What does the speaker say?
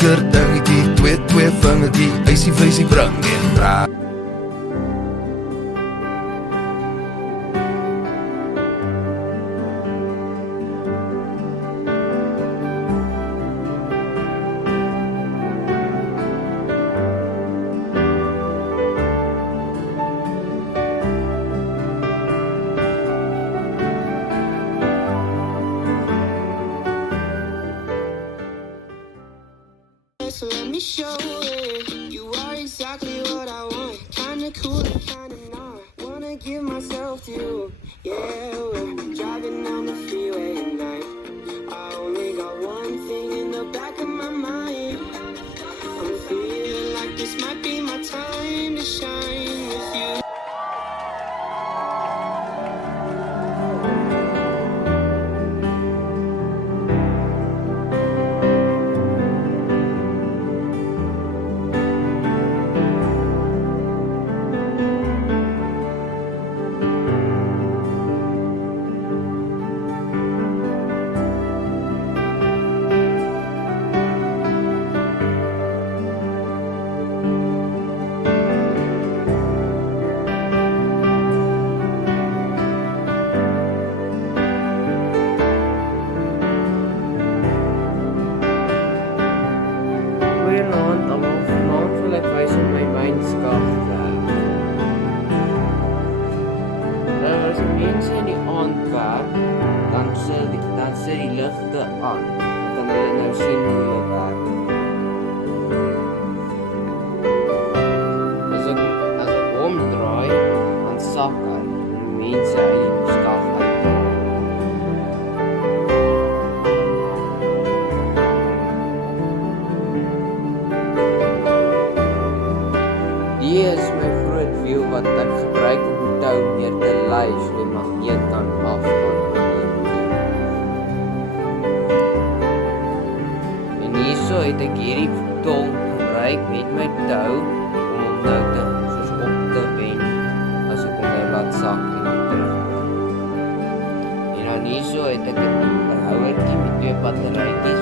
lekker dingetjie, twee vingertjie, ysie bring en draai. So let me show it. You are exactly what I want. Kinda cool and kinda not. Wanna give myself to you. Yeah, we're driving down the freeway at night. I only got one thing in the back of my mind. I'm feeling like this might be my time to shine with you. Goeienaand almal. Vanaand wil ek wys hoe my mynskag werk. Nou as die mense in die aand werk, dan sit die ligte aan. Dan kan hulle nou sien hoe hulle werk. As ek hom draai, dan sak hy. Die mense uit die skag uit. Hier is my groot wiel wat ek gebruik om die tou neer te lei so die magneet kan afgaan. En hierso het ek hierdie tong gebruik met my tou om hom nou te soos op te wen as ek hom nou laat sak en weer terug. En dan hierso het ek 'n houertjie met twee batterytjies